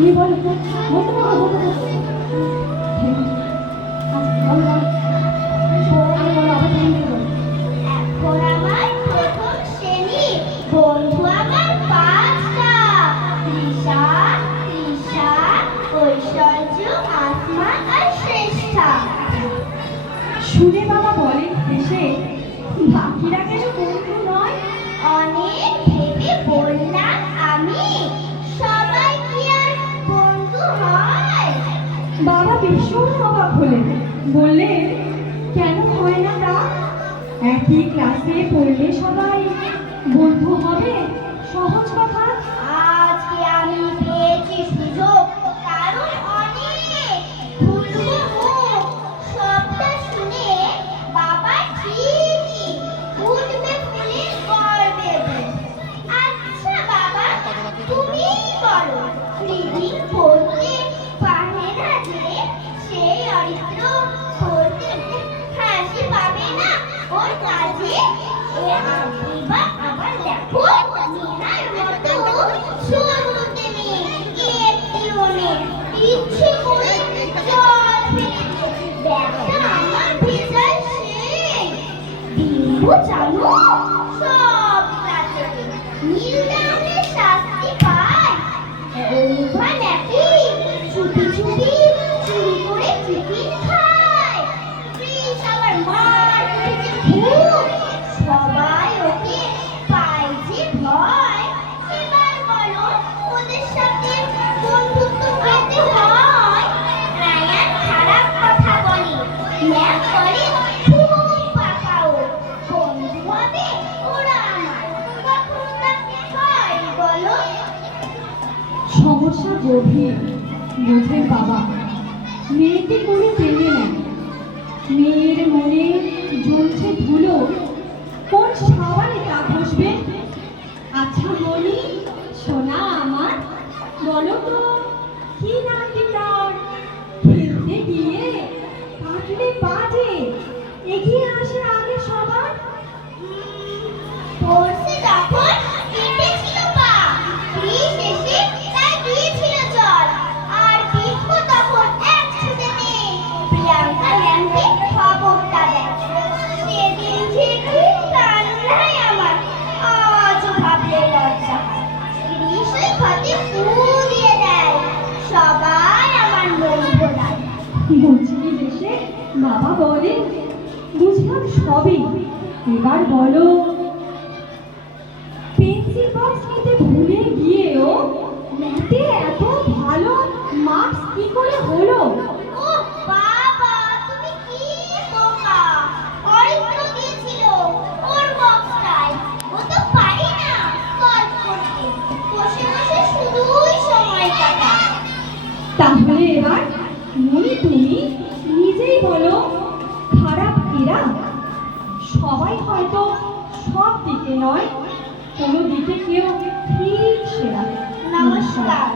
তুমি বলো বলতে পারো বলতে পারো। আচ্ছা বলো বলো আবার তুমি বলো। এখন আমার প্রথম শ্রেণী, বন্ধু আমার পাঁচটা, তৃষা, তৃষা, ঐশ্বর্য, আসমা আর শ্রেষ্ঠা। শুনে বাবা বলেন হেসে, বাকিরা কেন বন্ধু নয়? অনেক ভেবে বললাম আমি, সবাই কি আর বন্ধু হয়? বাবা ভীষণ অবাক হলেন, বললেন কেন হয় না তা? একই ক্লাসে পড়লে সবাই বন্ধু হবে, সহজ কথা। আজকে আমি পেয়েছি সুযোগ, কারণ অনেক খুলবো মুখ, সবটা শুনে বাবা ঠিকই উঠবে ফুলের গর্বে বুক। আচ্ছা বাবা, তুমি বলো, রিডিং পড়তে পারে না যে, সেই অরিত্র পড়তে হাসি পাবে না ওর কাজে? এ আবিবা আবার দেখো, মিনার মতো শুরুতে নেই, একটিও নেই, ইচ্ছে করে জল ফেলেছে, ব্যাগটা আমার ভেজাল সেই। বিন্দু জানো, সব ক্লাসে নীল রঙের শাস্তি পায়, অনুভা নাকি চুপি চুপি চুরি করে টিফিন খায়, ত্রিশ আবার মার খেতে খুব, সবাই ওকে পায় যে ভয়। এবার বলো, ওদের সাথে বন্ধুত্ব করতে হয়? রায়ান খারাপ কথা বলে, ম্যাম বলে খুব পাকাও, বন্ধু হবে ওরা আমার, কখন তা হয় বলো? সমস্যা গভীর, বোঝেন বাবা। মেয়েকে কোনো চেনে না, মেয়ের মনে জ্বলছে ধুলো, কোন সাবানে তা ঘষবে? আচ্ছা বলি, সোনা আমার, বলো তো কি নামটি তার? খেলতে গিয়ে কাটলে বাজে, এগিয়ে আসে আগে সবার। পড়ছে যখন কেটেছিল পা, বিষ এসে তাই দিয়েছিল জল, আর বিষ্ণু তখন এক ছুটেতে প্রিয়াঙ্কা ম্যামকে খবরটা দেয়। সেদিন যে কি কান্নাই আমার, আজও ভাবলে লজ্জা হয়। গ্রীষ ওই ক্ষতে ফুল দিয়ে দেয়, সবাই আমার মন ভোলায়। মুচকি হেসে বাবা বলেন, বুঝলাম সবই, এবার বলো পেন্সিল বক্স নিতে ভুলে গিয়েও ম্যাথে এত ভালো মার্কস কি করে হলো? ও বাবা, তুমি কি বোকা! অরিত্র দিয়েছিল ওর বক্সটায়, ও তো পারি না সলভ করতে, বসে বসে শুধুই সময় কাটায়। তাহলে এবার মনি তুমি নিজেই বলো, খারাপ এরা? সবাই হয়তো সব দিকে নয়, কোনো দিকে কেউ ঠিক সেরা। নমস্কার।